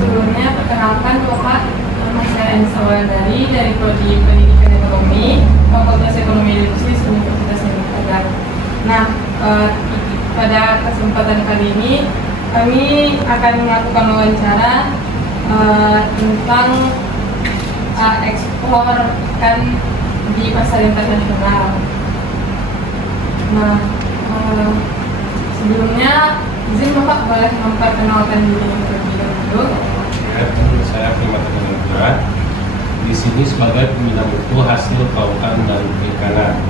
Sebelumnya perkenalkan Bapak, nama saya Ensa dari Prodi Pendidikan Ekonomi, Fakultas Ekonomi Industri Universitas Indonesia. Nah, pada kesempatan kali ini kami akan melakukan wawancara tentang ekspor ikan di pasar internasional. Nah, sebelumnya izin Bapak boleh memperkenalkan diri terlebih dahulu. Ya, saya Firman Teguh di sini sebagai pembina mutu hasil kelautan dan perikanan.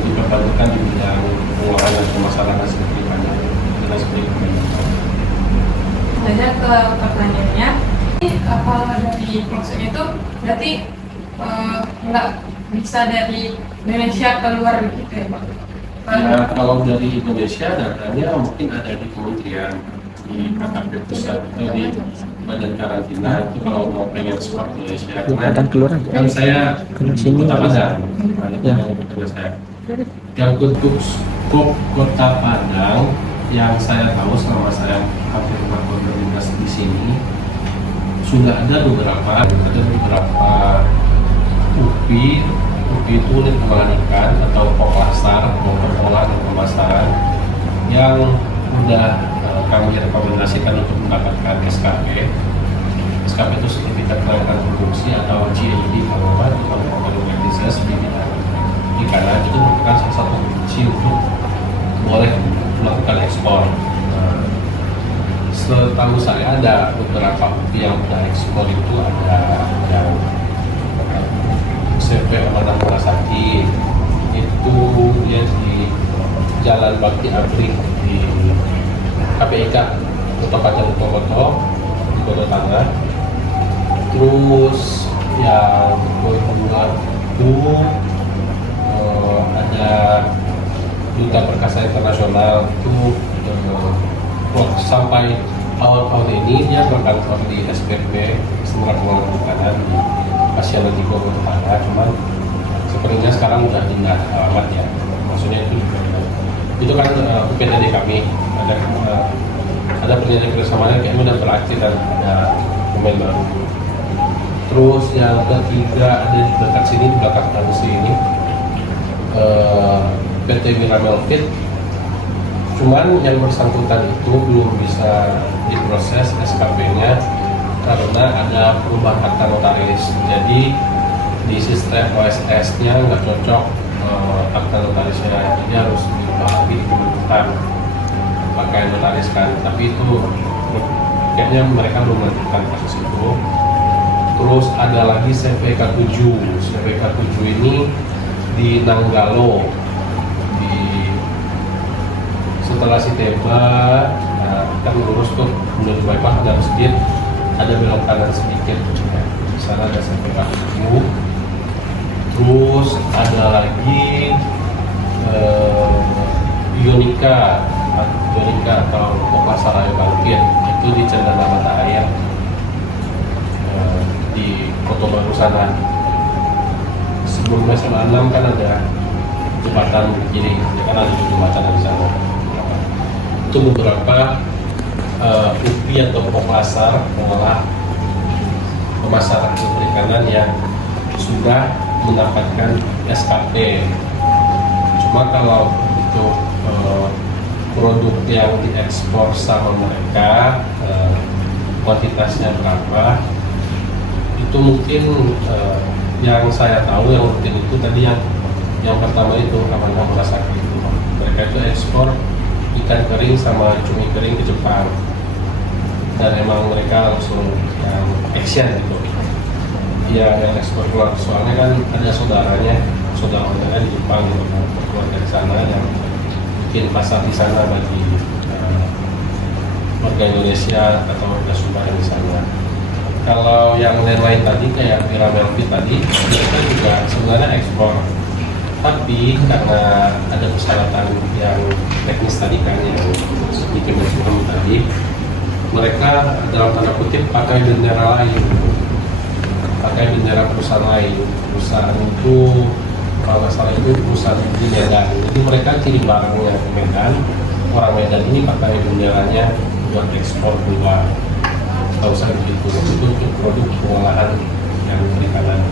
Diperbantukan di bidang pengolahan dan pemasaran hasil perikanan dan seperti itu. Belajar ke pertanyaannya. Kalau dari maksudnya itu berarti nggak bisa dari Indonesia keluar gitu ya Pak? Ya, kalau dari Indonesia datanya mungkin ada di kementerian, di KKP pusat atau di badan karantina itu kalau mau pengen ekspor ke Indonesia. Bukan keluar aja. Kan saya Keluar sini. Kota Padang, Ya. saya. Yang untuk skop Kota Padang yang saya tahu selama saya hampir 4 tahun berdinas di sini sudah ada beberapa UPI itu unit pengelolaan ikan atau poklasar atau pengolahan dan pemasaran yang sudah kami rekomendasikan untuk mendapatkan SKP. SKP itu sertifikat kelayakan produksi atau GAP kalau Company Practices di bidang ikanan. Itu merupakan salah satu kunci untuk boleh melakukan ekspor. Setahu saya ada beberapa UPI yang sudah ekspor itu ada yang CV Amanah Murasaki itu dia di Jalan Bakti Abri di KPIK Kota Padang Koto di Kota Tangga. Terus yang kedua itu ada Duta Perkasa Internasional itu sampai awal tahun ini dia berkantor di SPP Sentra Pengelolaan Perikanan di Asia Logiko Kota Tangga, cuman sepertinya sekarang udah pindah alamat ya. Maksudnya itu kan UPTD kami ada perjanjian kerjasama kayaknya udah berakhir dan ada pemain baru. Terus yang ketiga ada di dekat sini di belakang produksi ini PT Miramel Fit. Cuman yang bersangkutan itu belum bisa diproses SKP-nya karena ada perubahan akta notaris. Jadi di sistem OSS-nya nggak cocok akta notarisnya, jadi harus diubah lagi di kementerian pakai notaris kan. Tapi itu kayaknya mereka belum melanjutkan kasus itu. Terus ada lagi CPK 7. CPK 7 ini di Nanggalo, setelah Siteba, kita lurus tuh menuju bypass ada masjid, ada belok kanan sedikit, di sana ada CPK 7. Terus ada lagi Bionika atau Poklasar Ayo Bangkit itu di Cendana Mata Air di Kota Baru sana. Sebelum SMA 6 kan ada jembatan kiri, kan ada jembatan di sana. Itu beberapa UPI atau poklasar pengolah pemasaran perikanan yang sudah mendapatkan SKP. Cuma kalau untuk produk yang diekspor sama mereka kuantitasnya berapa itu mungkin yang saya tahu yang rutin itu tadi yang pertama itu Amanah Murasaki itu mereka itu ekspor ikan kering sama cumi kering ke Jepang dan emang mereka langsung yang action gitu ya, yang ekspor keluar. Soalnya kan ada saudara di Jepang gitu kan, keluarga di sana yang bikin pasar di sana bagi warga Indonesia atau warga Sumba yang di sana. Kalau yang lain-lain tadi kayak Miramel Fit tadi, mereka juga sebenarnya ekspor, tapi karena ada persyaratan yang teknis tadi kan yang bikin hukum tadi, mereka dalam tanda kutip pakai bendera lain, pakai bendera perusahaan lain. Perusahaan itu kalau nggak salah itu perusahaan di Medan. Jadi mereka kirim barangnya ke Medan, orang Medan ini pakai benderanya buat ekspor keluar. Tahu saya begitu. Itu untuk produk pengolahan yang perikanan.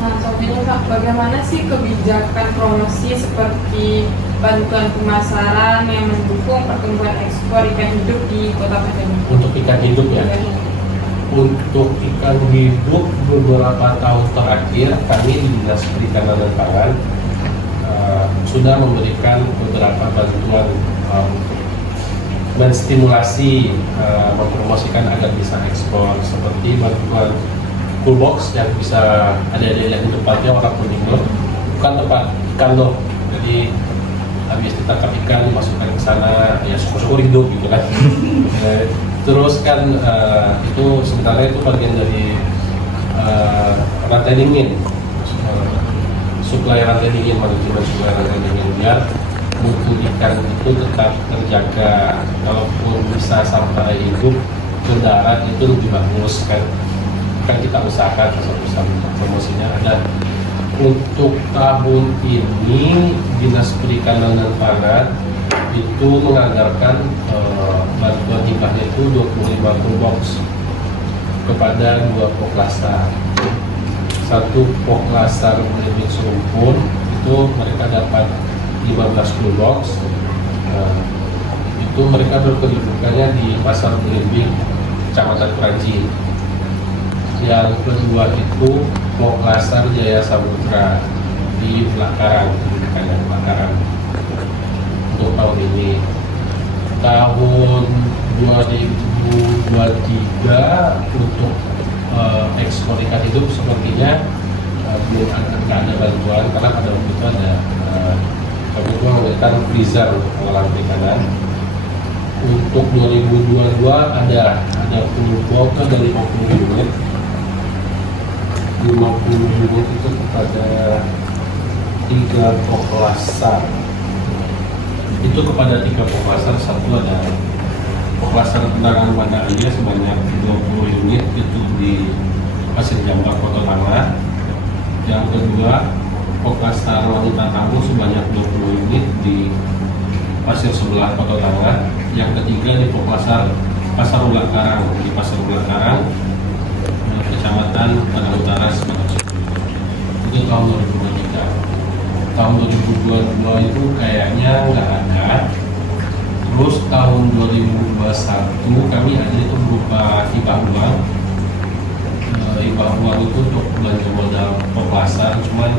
Nah, contohnya Kak, bagaimana sih kebijakan promosi seperti bantuan pemasaran yang mendukung pertumbuhan ekspor ikan hidup di Kota Padang? Untuk ikan hidup ya. Untuk ikan hidup beberapa tahun terakhir kami di Dinas Perikanan dan Pangan sudah memberikan beberapa bantuan untuk menstimulasi mempromosikan agar bisa ekspor, seperti bantuan cool box yang bisa ada di tempatnya orang penimur, bukan tempat ikan loh. Jadi habis ditangkap ikan dimasukkan ke sana ya syukur-syukur hidup gitu kan. Terus kan itu sebenarnya itu bagian dari rantai dingin, suplai rantai dingin, manajemen suplai rantai dingin, biar mutu ikan itu tetap terjaga. Kalaupun bisa sampai hidup ke darat itu lebih bagus kan. Kan kita usahakan besar-besar promosinya ada. Untuk tahun ini Dinas Perikanan dan Pangan itu menganggarkan bantuan hibahnya itu 25 full box kepada 2 poklasar. Satu poklasar Belimbing Serumpun itu mereka dapat 15 full box. Itu mereka berkedudukannya di Pasar Belimbing, Kecamatan Kranji. Yang kedua itu Poklasar Jaya Samudra di Belakaran, kedudukannya Belakaran. Untuk tahun ini, tahun 2023 untuk ekspor ikan hidup sepertinya belum ada bantuan, karena pada waktu itu ada kami memberikan freezer untuk pengolahan perikanan. Untuk 2022 ada penyumbang dari 50 unit. 50 unit itu kepada 3 poklasar. Itu kepada 3 poklasar, satu ada poklasar Pendangan Banda Alia sebanyak 20 unit itu di Pasir Jambak Kota Tangah. Yang kedua poklasar Wanita Tangguh sebanyak 20 unit di Pasir Sebelah Kota Tangah. Yang ketiga di poklasar Pasar Ulang Karang di Pasar Ulang Karang, Kecamatan Padang Utara sebanyak 10. Itu tahun 2023. Tahun 2022 itu kayaknya nggak ada. Terus tahun 2021 kami ada itu berupa hibah uang. Hibah uang itu untuk belanja modal poklasar, cuman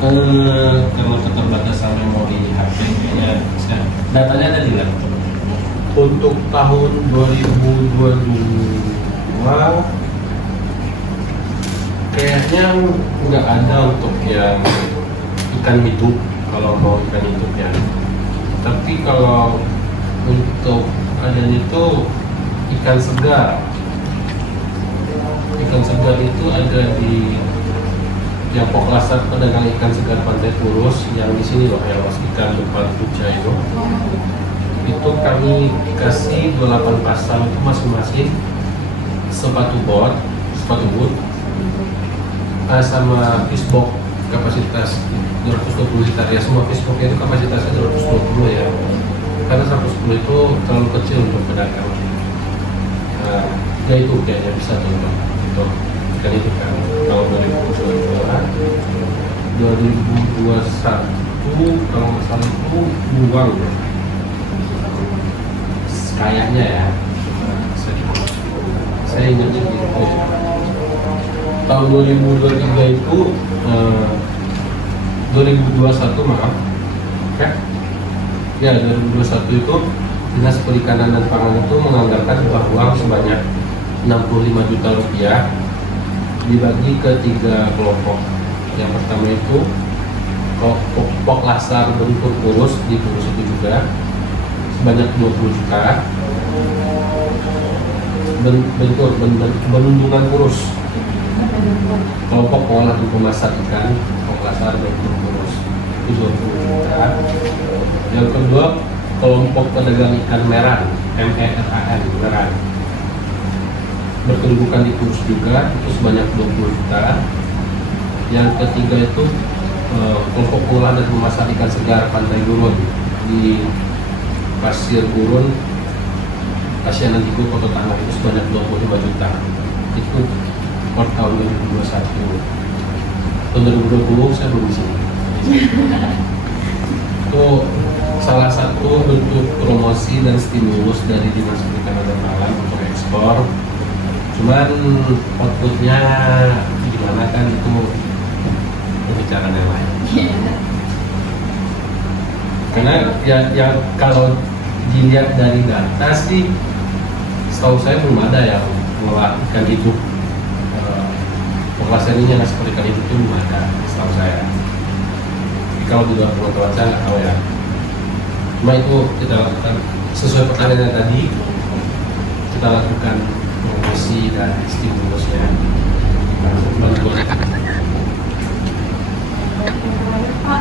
karena keterbatasan memori HP kayaknya datanya ada di laptop. Untuk tahun 2022 kayaknya nggak ada untuk yang ikan hidup, kalau mau ikan hidup ya. Tapi kalau untuk ada itu ikan segar. Ikan segar itu ada di yang poklasar pedagang ikan segar Pantai Purus yang di sini loh, yang ikan depan puja itu. Itu kami kasih 8 pasang itu masing-masing sepatu boot sama fishbox kapasitas 220 liter ya. Semua fishboxnya itu kapasitasnya 220 ya, karena 110 itu terlalu kecil untuk pedagang. Ya itu kayaknya bisa contoh untuk ikan itu kan. Tahun 2021 kalau nggak salah itu uang kayaknya ya, saya ingatnya gitu ya. Tahun 2023 itu 2021 maaf ya 2021 itu Dinas Perikanan dan Pangan itu menganggarkan uang sebanyak 65 juta rupiah dibagi ke 3 kelompok. Yang pertama itu poklasar Bentur Kurus di Kurus itu juga sebanyak 20 juta. Bendungan Kurus, kelompok pengolah dan pemasak ikan poklasar Bentur Kurus itu 20 juta. Yang kedua kelompok pedagang ikan Meran, MERAN, Meran, berkedudukan di Kurus juga, itu sebanyak 20 juta. Yang ketiga itu kelompok pengolah dan pemasak ikan segar Pantai Gurun di pasir gurun Asia Nantiku Kota Tangga itu sebanyak 25 juta. Itu per tahun 2021. Tahun 2020 saya belum di sini. Itu salah satu bentuk promosi dan stimulus dari Dinas Perikanan dan Alam untuk ekspor. Cuman outputnya gimana kan itu pembicaraan yang lain. Karena ya kalau dilihat dari data sih, setahu saya belum ada yang mengolah ikan hidup. Populasi ini yang seperti ikan hidup itu belum ada, setahu saya. Tapi kalau di luar pengetahuan saya nggak tahu ya. Cuma itu kita lakukan sesuai pertanyaannya tadi, kita lakukan promosi dan stimulusnya. Bantuan. Pak,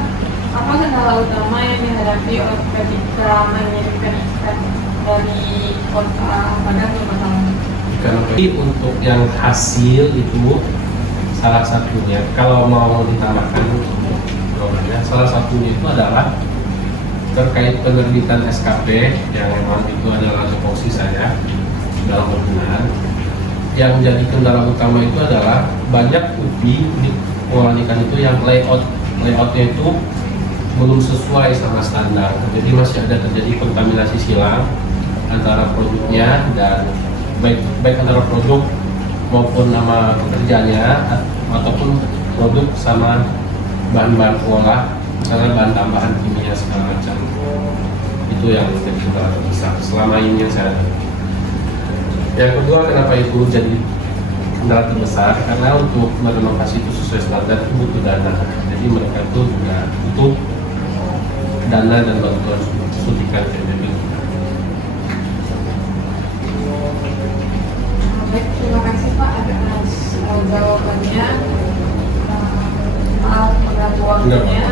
apa kendala utama yang dihadapi ketika mengirimkan ikan dari kota Padang ke Mataram? Jadi untuk yang hasil itu salah satunya kalau mau ditambahkan programnya, salah satunya itu adalah terkait penerbitan SKP yang memang itu adalah tupoksi saya dalam penggunaan. Yang menjadi kendala utama itu adalah banyak UPI di pengolahan ikan itu yang layoutnya itu belum sesuai sama standar, jadi masih ada terjadi kontaminasi silang antara produknya dan baik antara produk maupun nama pekerjanya ataupun produk sama bahan-bahan pengolah, misalnya bahan tambahan kimia segala macam. Itu yang menjadi kendala terbesar selama ini yang saya lihat. Yang kedua, kenapa itu jadi kendala terbesar? Karena untuk merenovasi itu sesuai standar itu butuh dana. Jadi mereka itu juga butuh dana dan bantuan suntikan PBB. Baik, terima kasih Pak atas jawabannya. Maaf mengganggu waktunya.